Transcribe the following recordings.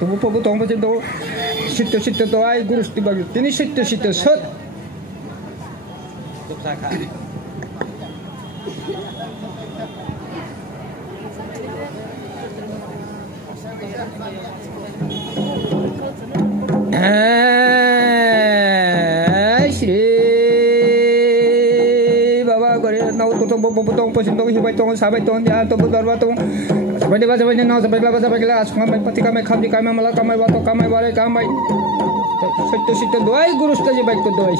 Tunggu popo tunggu macam tu, situ tu ay gurus tiba gitu. Ini situ set. Potong posin tong hibai tong sabai tong ya tong darba tong sabai deba sabai no sabai laba sabai kelas kamai pati kamai khamdi kamai mala kamai wato kamai bare kamai situ doai gurus taje baik to doai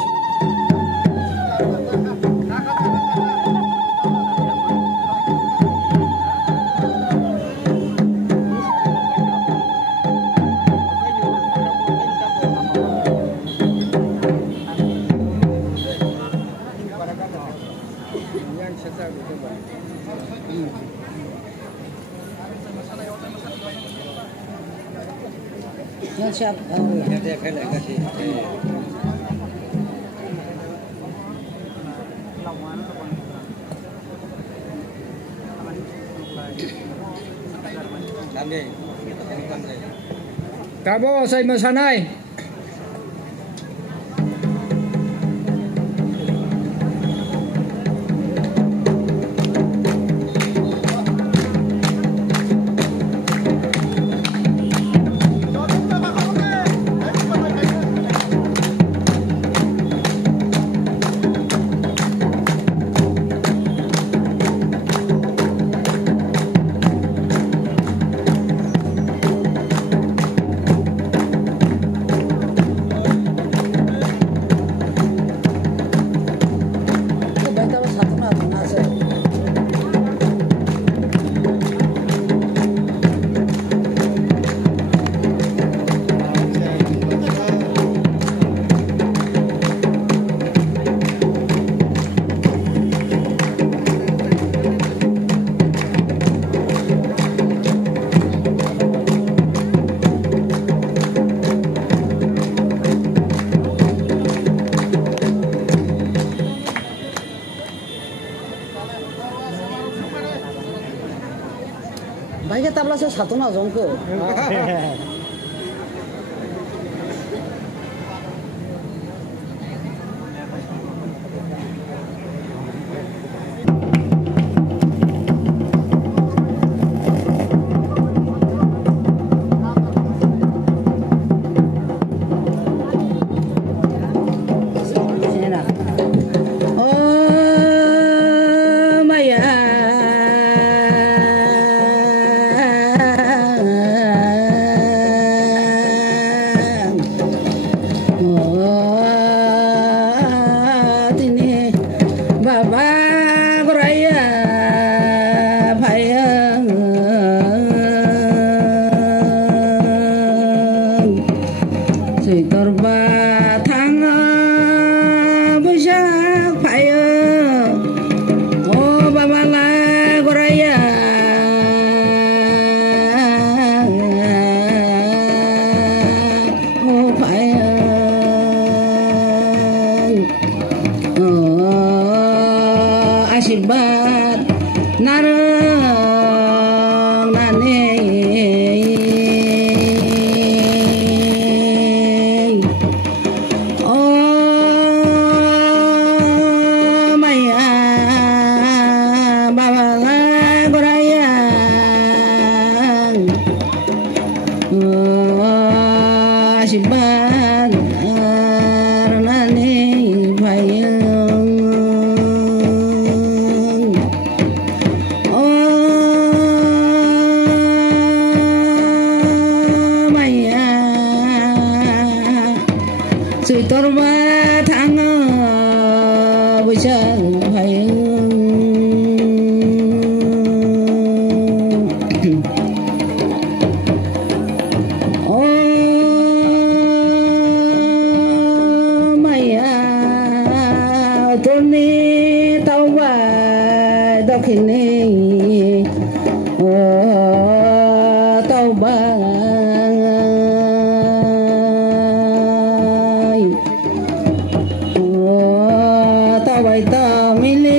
Siap. Kabo saya mesanai. Baiknya tablasnya satu nazong ke. Asirbat narang nane oh maya babala gorayang asirbat nane bayang Sui torba thanga bisa hayang oh maya tuni tauba dokini oh tauba ta mili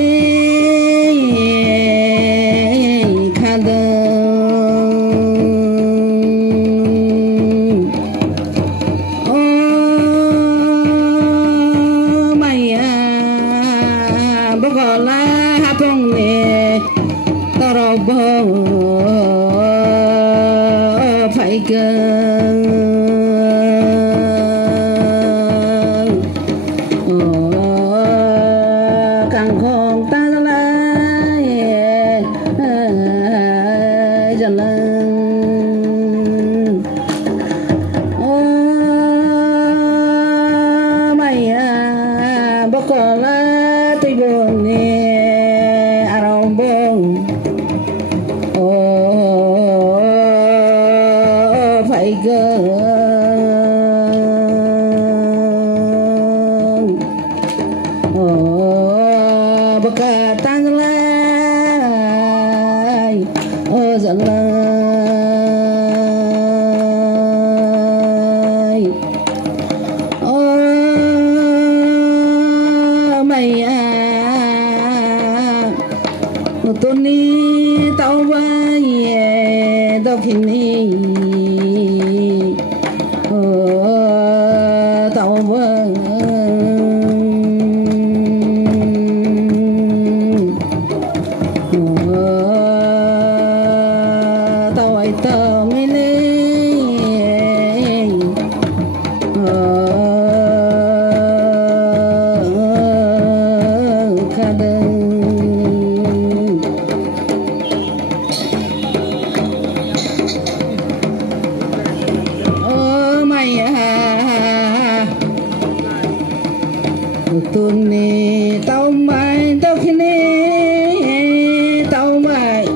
tôi buồn nè arong buồn phải gỡ baka tan lại dần lại mày tôi đi tao bay đâu khi đi tao vâng tao ai tao mới lên khá đơn tôi nè tao mày tao khi nè tao mày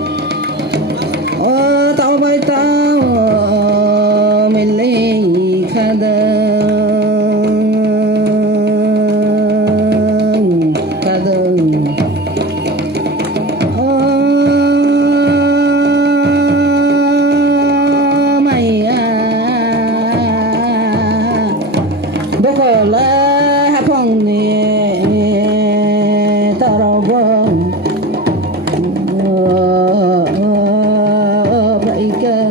tao mày tao mình lấy khá đơn khá đơn mày bố có là phong nè tao vâng vậy cơ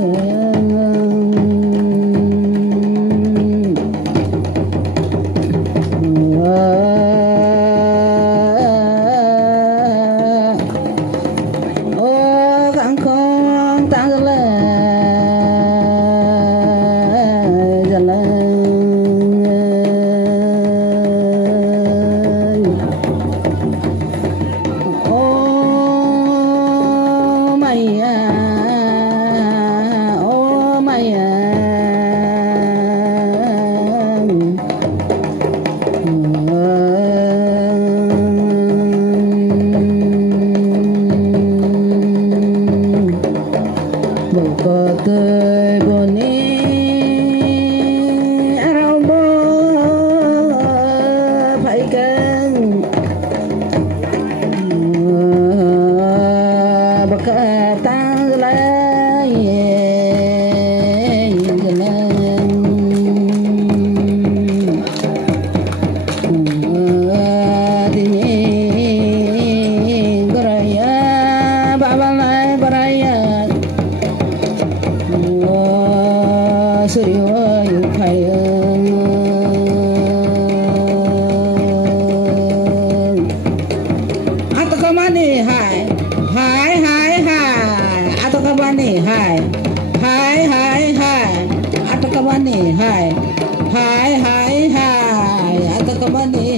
càng không ta tôi buồn đi arong bơ phải cân bậc ta lại hai atau kemana